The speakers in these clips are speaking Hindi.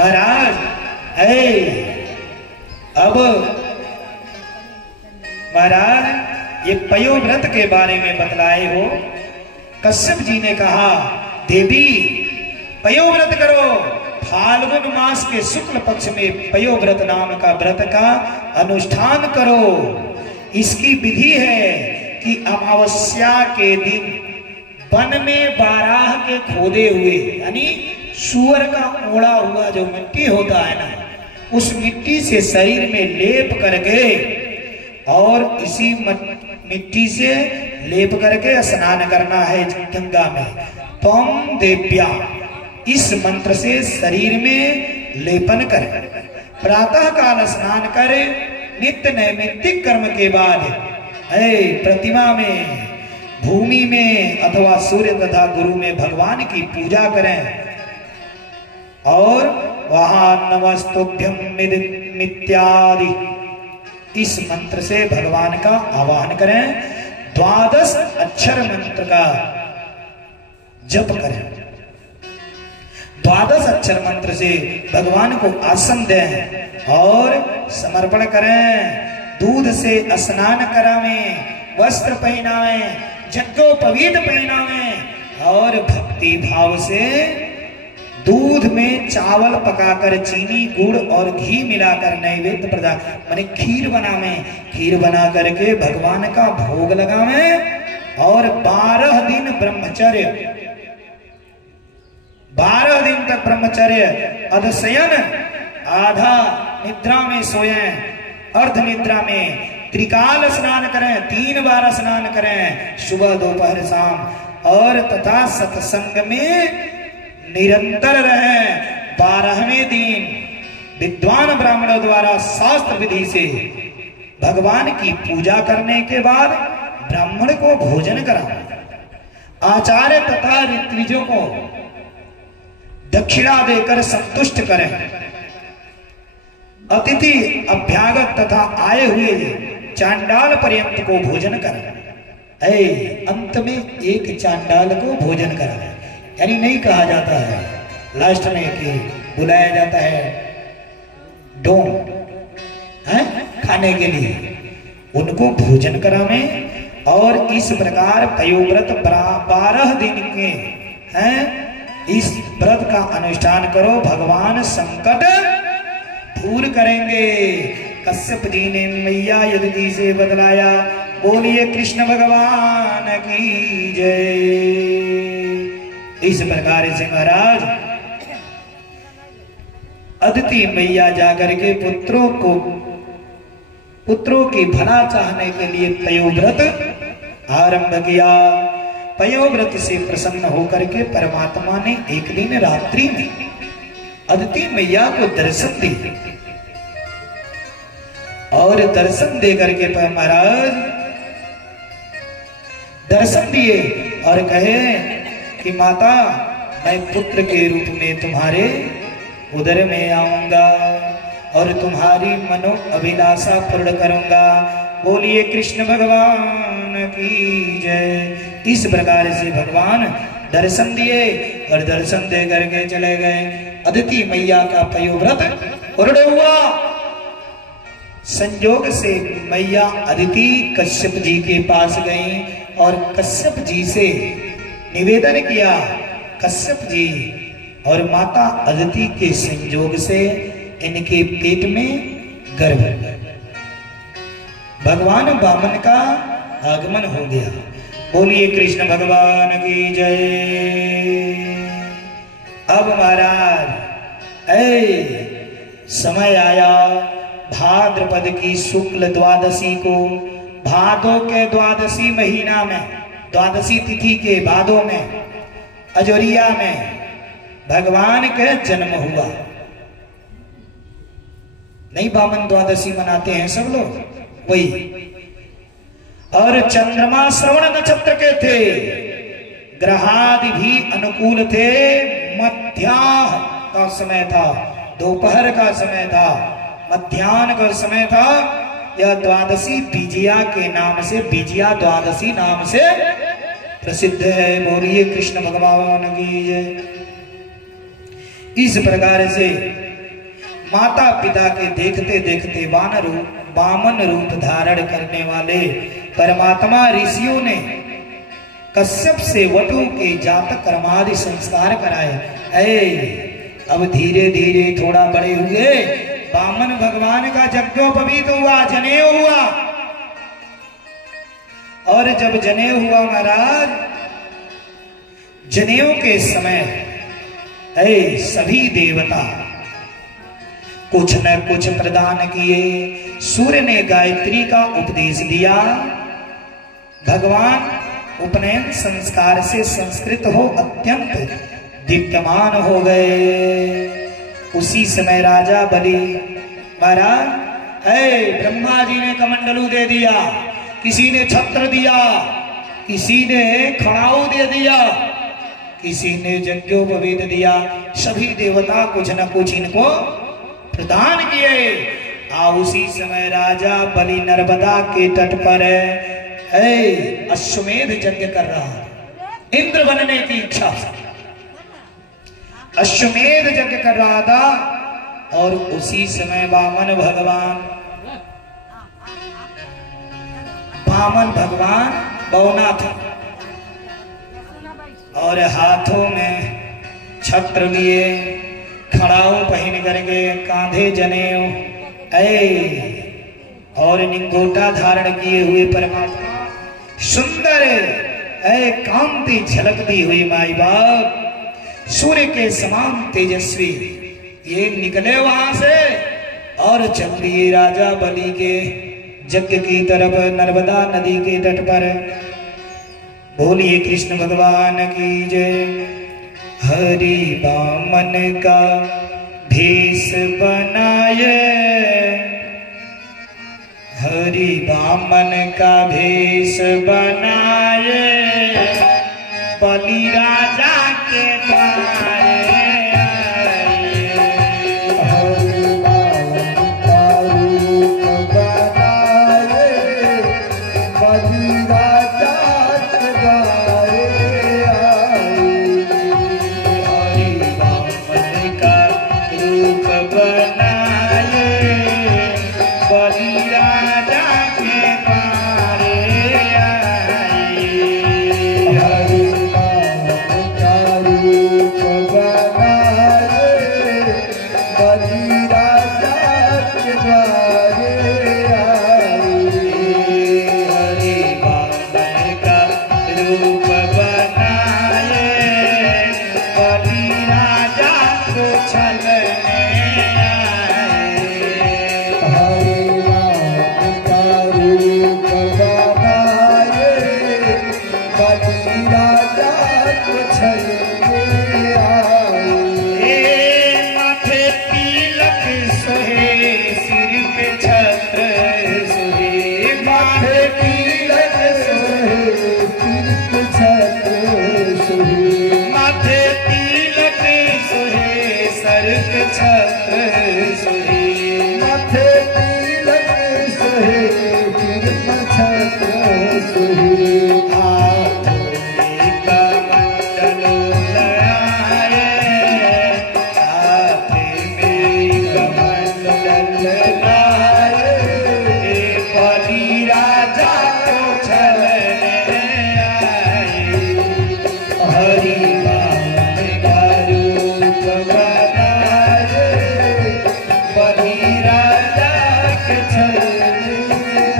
महाराज अब महाराज ये पयोव्रत के बारे में बतलाए हो। कश्यप जी ने कहा देवी पयोव्रत करो, फाल्गुन मास के शुक्ल पक्ष में पयोव्रत नाम का व्रत का अनुष्ठान करो। इसकी विधि है कि अमावस्या के दिन वन में बाराह के खोदे हुए यानी सूअर का ओढ़ा हुआ जो मिट्टी होता है ना, उस मिट्टी से शरीर में लेप करके और इसी मिट्टी से लेप करके स्नान करना है गंगा में। त्वं देव्या इस मंत्र से शरीर में लेपन करें। प्रातः काल स्नान करे, नित्य नैमित्तिक कर्म के बाद प्रतिमा में, भूमि में अथवा सूर्य तथा गुरु में भगवान की पूजा करें और वहां नमस्तुभ्यं मित्यादि इस मंत्र से भगवान का आवाहन करें। 12 अक्षर मंत्र का जप करें। 12 अक्षर मंत्र से भगवान को आसन दें और समर्पण करें। दूध से स्नान करावें, वस्त्र पहनावें, यज्ञोपवीत पहनावें और भक्ति भाव से दूध में चावल पकाकर चीनी गुड़ और घी मिलाकर नैवेद्य प्रदान माने खीर बनावें। खीर बना करके भगवान का भोग लगावें और 12 दिन ब्रह्मचर्य, 12 दिन तक ब्रह्मचर्य, अधशयन आधा निद्रा में सोएं, अर्ध निद्रा में त्रिकाल स्नान करें, 3 बार स्नान करें, सुबह दोपहर शाम, और तथा सत्संग में निरंतर रहें। 12वें दिन विद्वान ब्राह्मणों द्वारा शास्त्र विधि से भगवान की पूजा करने के बाद ब्राह्मण को भोजन कराएं। आचार्य तथा ऋत्विजों को दक्षिणा देकर संतुष्ट करें। अतिथि अभ्यागत तथा आए हुए चांडाल पर्यंत को भोजन कराएं। अंत में एक चांडाल को भोजन कराएं। यानी नहीं कहा जाता है लास्ट में कि बुलाया जाता है डोम है खाने के लिए, उनको भोजन करावें। और इस प्रकार पयोव्रत 12 दिन के हैं, इस व्रत का अनुष्ठान करो, भगवान संकट दूर करेंगे। कश्यप जी ने मैया यदि जी से बतलाया। बोलिए कृष्ण भगवान की जय। इस प्रकार से महाराज अदिति मैया जाकर के पुत्रों की भला चाहने के लिए पयोव्रत आरंभ किया। पयोव्रत से प्रसन्न होकर के परमात्मा ने एक दिन रात्रि में अदिति मैया को दर्शन दिए और दर्शन दे करके महाराज दर्शन दिए और कहे कि माता मैं पुत्र के रूप में तुम्हारे उदर में आऊंगा और तुम्हारी मनो अभिलाषा पूर्ण करूंगा। बोलिए कृष्ण भगवान की जय। इस प्रकार से भगवान दर्शन दिए और दर्शन दे करके चले गए। अदिति मैया का पयोव्रत पूर्ण हुआ। संयोग से मैया अदिति कश्यप जी के पास गई और कश्यप जी से निवेदन किया। कश्यप जी और माता अदिति के संयोग से इनके पेट में गर्भ, भगवान वामन का आगमन हो गया। बोलिए कृष्ण भगवान की जय। अब महाराज समय आया भाद्रपद की शुक्ल द्वादशी को, भादो के द्वादशी महीना में, द्वादशी तिथि के भादो में अजोरिया में भगवान का जन्म हुआ। नहीं वामन द्वादशी मनाते हैं सब लोग वही। और चंद्रमा श्रवण नक्षत्र के थे, ग्रहादि भी अनुकूल थे। मध्याह्न का समय था, दोपहर का समय था, मध्याह्न का समय था। यह द्वादशी विजया के नाम से, विजया द्वादशी नाम से प्रसिद्ध है। बोलिए कृष्ण भगवान की जय। इस प्रकार से माता पिता के देखते देखते वामन रूप धारण करने वाले परमात्मा ऋषियों ने कश्यप से वटु के जातक कर्मादि संस्कार कराए। अब धीरे धीरे थोड़ा बड़े हुए, वामन भगवान का यज्ञोपवीत हुआ, जनेऊ हुआ। और जब जनेऊ हुआ महाराज, जनेऊ के समय सभी देवता कुछ न कुछ प्रदान किए। सूर्य ने गायत्री का उपदेश दिया। भगवान उपनयन संस्कार से संस्कृत हो अत्यंत दीप्यमान हो गए। उसी समय राजा बलि महाराज, ब्रह्मा जी ने कमंडलू दे दिया, किसी ने छत्र दिया, किसी ने खड़ाऊ दे दिया, किसी ने यज्ञोपवीत दिया। सभी देवता कुछ न कुछ इनको प्रदान किए। उसी समय राजा बलि नर्मदा के तट पर अश्वमेध यज्ञ कर रहा, इंद्र बनने की इच्छा से अश्वमेध यज्ञ कर रहा था। और उसी समय वामन भगवान बौना था और हाथों में छत्र लिए, खड़ाऊ पहन करके, कांधे जनेऊ और निंगोटा धारण किए हुए परमात्मा सुंदर कांति झलकती हुई माई बाप, सूर्य के समान तेजस्वी ये निकले वहां से और चल दिए राजा बलि के यज्ञ की तरफ, नर्मदा नदी के तट पर। बोलिए कृष्ण भगवान की जय। हरि वामन का भेष बनाए, हरि वामन का भेष बनाए, बलि राजा के द्वारे आए। हरि वामन का रूप बनाए, बलि राजा के द्वारे आए। हरि वामन का रूप बनाए, बलि राजा के द्वारे आए। हरि वामन का रूप बनाए, बलि राजा के द्वारे आए। हरि वामन का रूप बनाए, बलि राजा को छलने आए। हरि वामन का रूप बनाए, बलि राजा को छलने आए। माथे तिलक सोहे, सिर पे छत्र सोहे, माथे तिलक सोहे, सिर पे छत्र सोहे, माथे तिलक सोहे, सर पे छत्र सोहे, माथे तिलक सोहे, सिर पे छत्र सोहे। हाथों में कमंडलू लगाए, हाथ में कमंडल लगाए, बलि राजा को छलने आए। हरि वामन का रूप बनाए, बलि राजा के छलने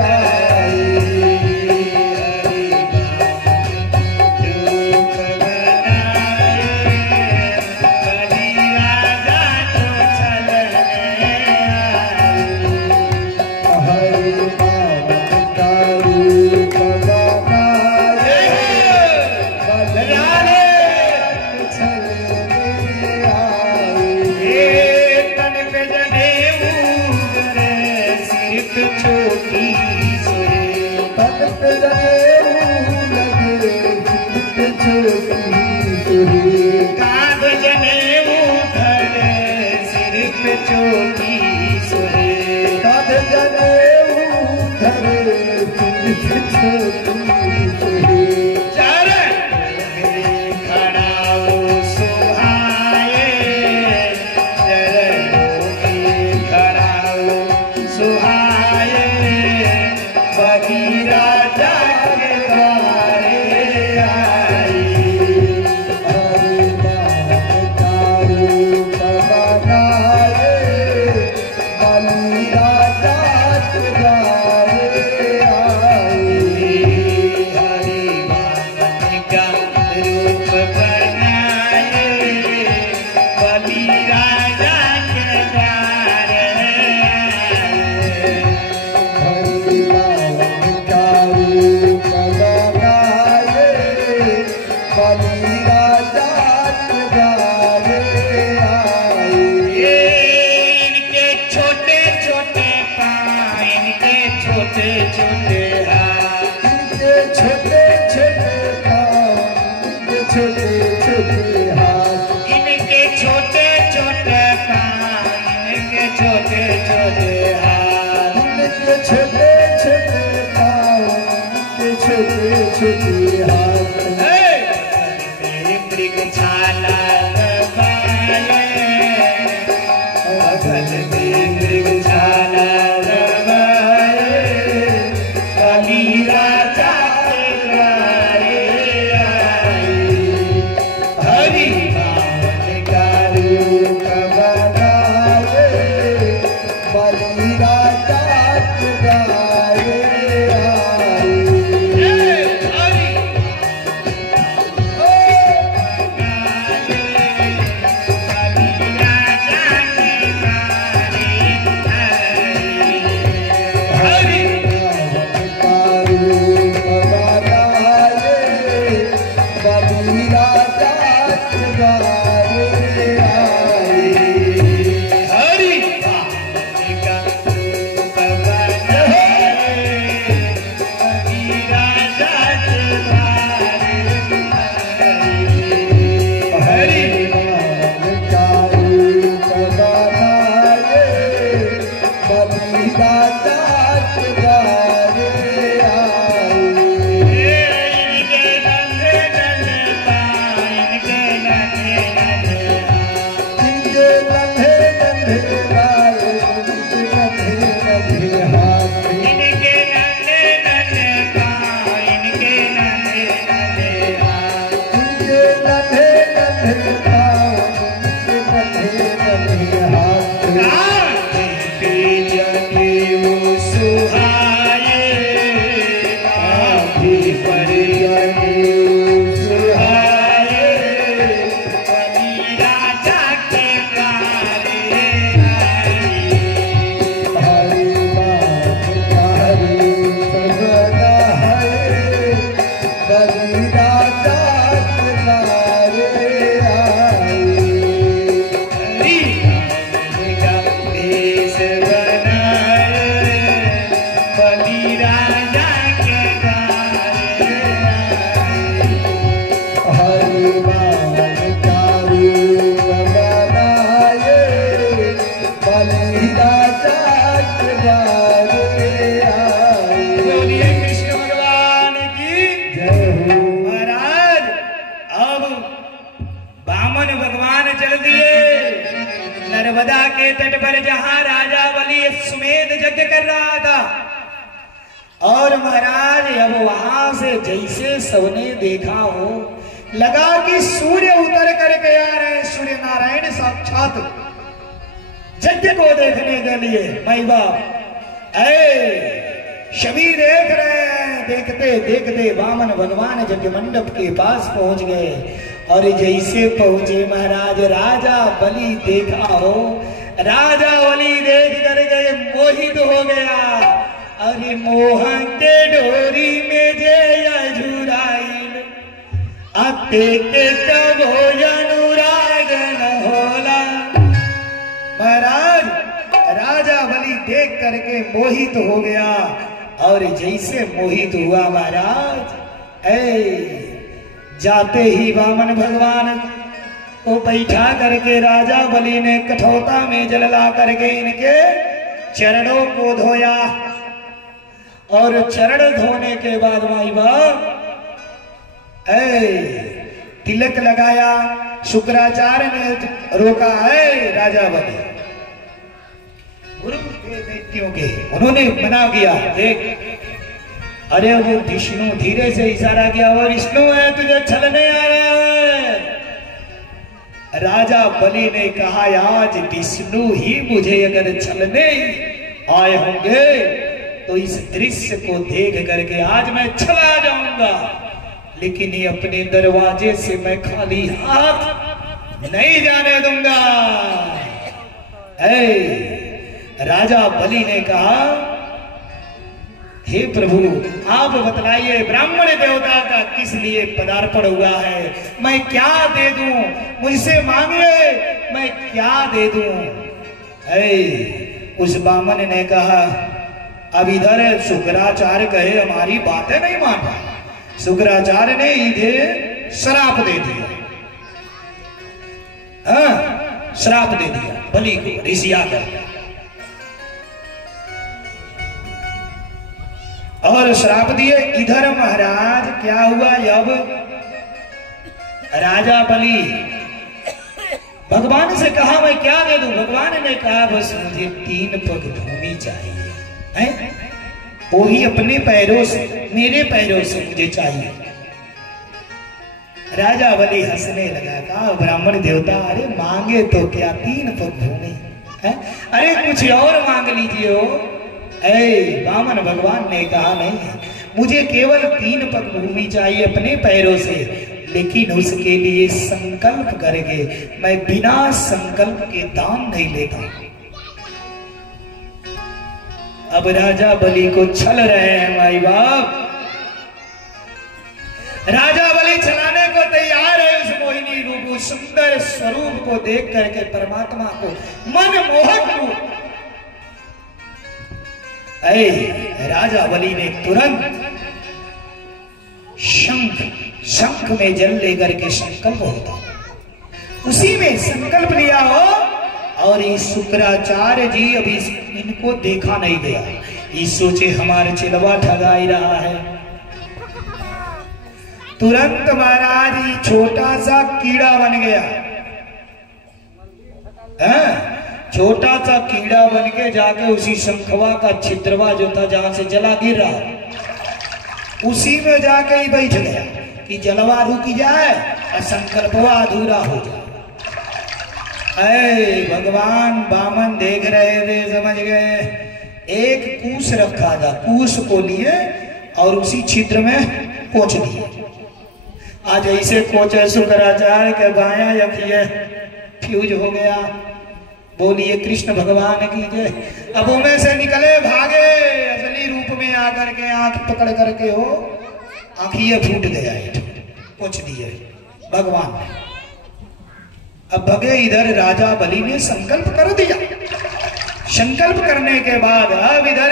आए। हरि वामन रूप बनाए, बलि राजा को छलने आए। हरि वामन का रूप बनाए, बलि राजा को छलने आए। तन पे जनेऊ धरे, सिर पे छोटी सोए, तन पे जनेऊ लगे, सिर पे छोटी सोए, कांध जनेऊ धरे, सिर पे छोटी सोए, कांध जनेऊ धरे, सिर पे छोटी सोए। चरण में खड़ाऊ सुहाए, चरणों में छोटे छोटे हाथ, उनके छोटे छोटे पाँव, उनके छोटे छोटे हाथ, मृगछाला दबाए, बगल में मृगछाला दबाए, बलि राजा के द्वारे आए, हरि बावन का रूप बनाए, बलि राजा के द्वारे आए। नर्मदा के तट पर जहां राजा बलि सुमेध यज्ञ कर रहा था, और महाराज अब वहां से जैसे सबने देखा हो, लगा कि सूर्य उतर करके आ रहे, सूर्य नारायण साक्षात यज्ञ को देखने के लिए। भाई बाप सभी देख रहे हैं, देखते देखते वामन भगवान यज्ञ मंडप के पास पहुंच गए, और जैसे पहुंचे महाराज राजा बलि देखा हो, राजा बलि देख करके मोहित हो गया। अरे मोहन के डोरी में जे अझुराइल, अते के तब अनुराग न होला। महाराज राजा बलि देख करके मोहित हो गया, और जैसे मोहित हुआ महाराज जाते ही वामन भगवान को बैठा करके राजा बलि ने कठौता में जल ला करके इनके चरणों को धोया, और चरण धोने के बाद भाई बाप तिलक लगाया। शुक्राचार्य ने रोका है राजा बलि, गुरु के दैत्यों के उन्होंने मना किया, देख अरे वो विष्णु धीरे से इशारा किया, वो विष्णु है तुझे छलने आया है। राजा बलि ने कहा आज विष्णु ही मुझे अगर छलने आए होंगे तो इस दृश्य को देख करके आज मैं चला जाऊंगा, लेकिन ये अपने दरवाजे से मैं खाली हाथ नहीं जाने दूंगा। राजा बलि ने कहा हे प्रभु आप बतलाइए ब्राह्मण देवता का किस लिए पदार्पण हुआ है, मैं क्या दे दूं, मुझसे मांगिए मैं क्या दे दूं। उस बामन ने कहा अब इधर शुक्राचार्य कहे हमारी बातें नहीं मान रहा, शुक्राचार्य ने इधर श्राप दे दिया, श्राप दे दिया बलि को ऋषिया कर। और श्राप दिए। इधर महाराज क्या हुआ, अब राजा बलि भगवान से कहा मैं क्या दे दूं। भगवान ने कहा बस मुझे 3 पग भूमि चाहिए, है वो ही अपने पैरों से, मेरे पैरों से मुझे चाहिए। राजा बलि हंसने लगा, कहा ब्राह्मण देवता अरे मांगे तो क्या 3 पग भूमि है, अरे कुछ और मांग लीजिए हो। ऐ वामन भगवान ने कहा नहीं, मुझे केवल 3 पग भूमि चाहिए अपने पैरों से, लेकिन उसके लिए संकल्प करके मैं बिना संकल्प के दान नहीं लेता। अब राजा बलि को छल रहे हैं माई बाप, राजा बलि छलाने को तैयार है उस मोहिनी रूप, उस सुंदर स्वरूप को देख करके परमात्मा को मनमोहक रूप। राजा बलि ने तुरंत शंख में जल लेकर के संकल्प होता, उसी में संकल्प लिया हो। और इस शुक्राचार्य जी अभी इनको देखा नहीं गया, ये सोचे हमारे चिलवा ठगा ही रहा है। तुरंत महाराज ये छोटा सा कीड़ा बन गया, छोटा सा कीड़ा बन के जाके उसी शंखवा का छिद्रवा जो था जहां से जला गिर रहा, उसी में जाके ही बैठ गया कि जलवा रुक जाए और संकल्पवा अधूरा हो जाए। भगवान बामन देख रहे थे, समझ गए। एक कूस रखा था, कूस को लिए और उसी छिद्र में कोच दिए। आज ऐसे कोचे शुक्राचार्य के बाया यखिए फ्यूज हो गया, बोलिए कृष्ण भगवान की जय। अब उनमें से निकले भागे, असली रूप में आकर के आंख पकड़ करके हो आंखिए फूट गया, कुछ दिए भगवान। अब भगे इधर राजा बलि ने संकल्प कर दिया। संकल्प करने के बाद अब इधर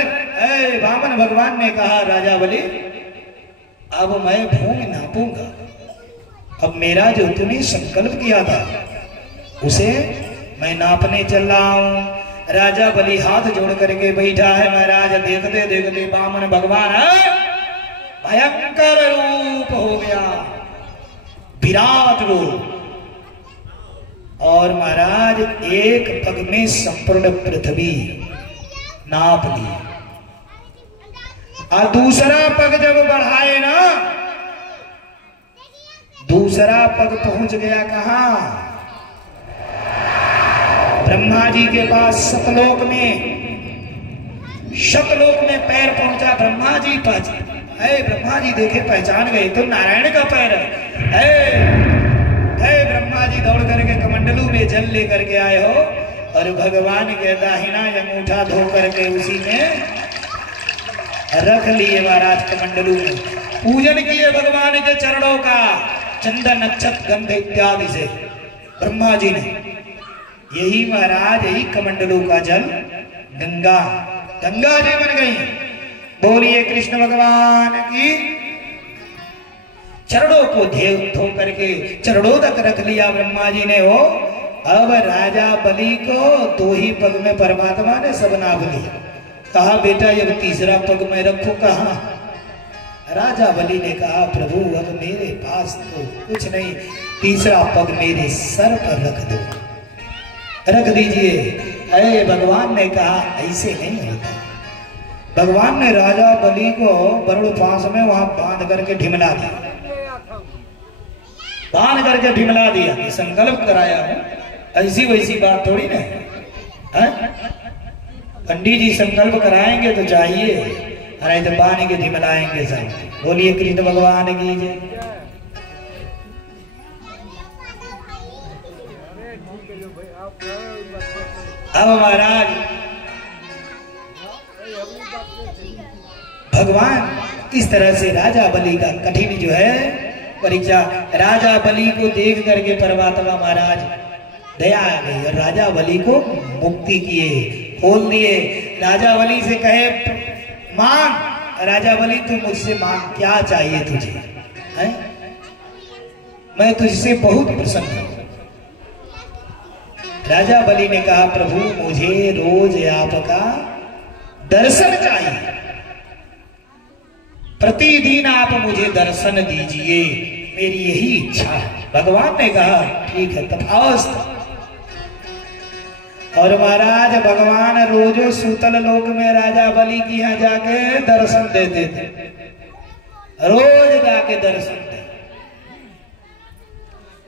वामन भगवान ने कहा राजा बलि अब मैं भूमि नापूंगा, अब मेरा जो तूने संकल्प किया था उसे मैं नापने चल रहा हूं। राजा बलि हाथ जोड़ करके बैठा है। महाराज देखते देखते वामन भगवान भयंकर रूप हो गया, विराट रूप। और महाराज एक पग में संपूर्ण पृथ्वी नाप ली। और दूसरा पग जब बढ़ाए ना, दूसरा पग पहुंच गया कहां? ब्रह्मा जी के पास सतलोक में। शतलोक में पैर पहुंचा ब्रह्मा जी पास। ब्रह्मा जी देखे, पहचान गए तो नारायण का पैर है। ब्रह्मा जी दौड़ करके कमंडलू में जल लेकर के आए हो और भगवान के दाहिना अंगूठा धो करके उसी में रख लिए महाराज कमंडलू में। पूजन किए भगवान के चरणों का चंदन अक्षत गंध इत्यादि से ब्रह्मा जी ने। यही महाराज यही कमंडलू का जल गंगा गंगा जी बन गई। बोलिए कृष्ण भगवान की। चरणों को धो करके चरणों तक रख लिया ब्रह्मा जी ने हो। अब राजा बलि को 2 ही पग में परमात्मा ने सब नाप लिया। कहा बेटा जब तीसरा पग में रखो कहा? राजा बलि ने कहा प्रभु अब मेरे पास तो कुछ नहीं, तीसरा पग मेरे सर पर रख दो, रख दीजिए। भगवान ने कहा ऐसे नहीं होता। भगवान ने राजा बलि को वरुण पास में वहां बांध करके ढिमला दिया, बांध करके ढिमला दिया कि संकल्प कराया है, ऐसी वैसी बात थोड़ी ना है। पंडित जी संकल्प कराएंगे तो चाहिए, अरे तो बांध के ढिमलाएंगे सब। बोलिए कृष्ण भगवान की जय। अब महाराज भगवान किस तरह से राजा बलि का कठिन जो है परीक्षा, राजा बलि को देख करके परमात्मा महाराज दया आ गई और राजा बलि को मुक्ति किए, खोल दिए। राजा बलि से कहे मांग, राजा बलि तू मुझसे मांग, क्या चाहिए तुझे है? मैं तुझसे बहुत प्रसन्न हूं। राजा बलि ने कहा प्रभु मुझे रोज आपका दर्शन चाहिए। प्रतिदिन आप मुझे दर्शन दीजिए, मेरी यही इच्छा है। भगवान ने कहा ठीक है तथास्तु। और महाराज भगवान रोजो सूतल लोक में राजा बलि की यहाँ जाके दर्शन देते थे, रोज जाके दर्शन दे।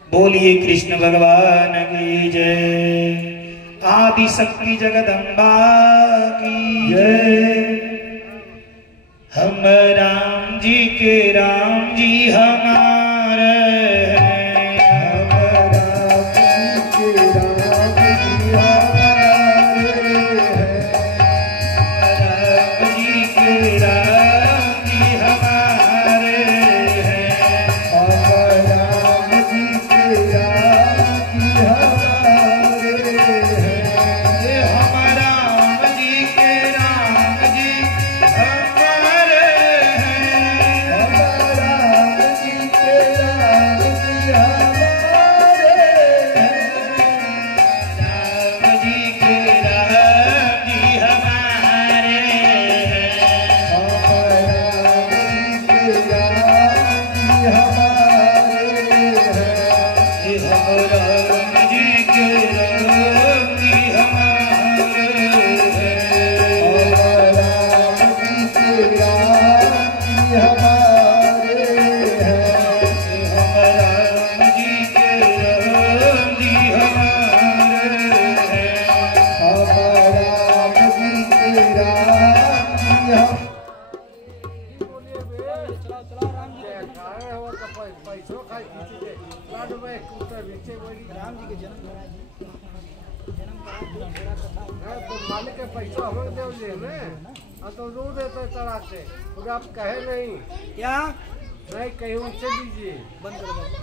बोलिए कृष्ण भगवान की जय, आदि शक्ति जगदम्बा की जय। हम राम जी के राम जी हमारे आप कहे नहीं क्या नहीं कहीं उनसे दीजिए बंद कर दो।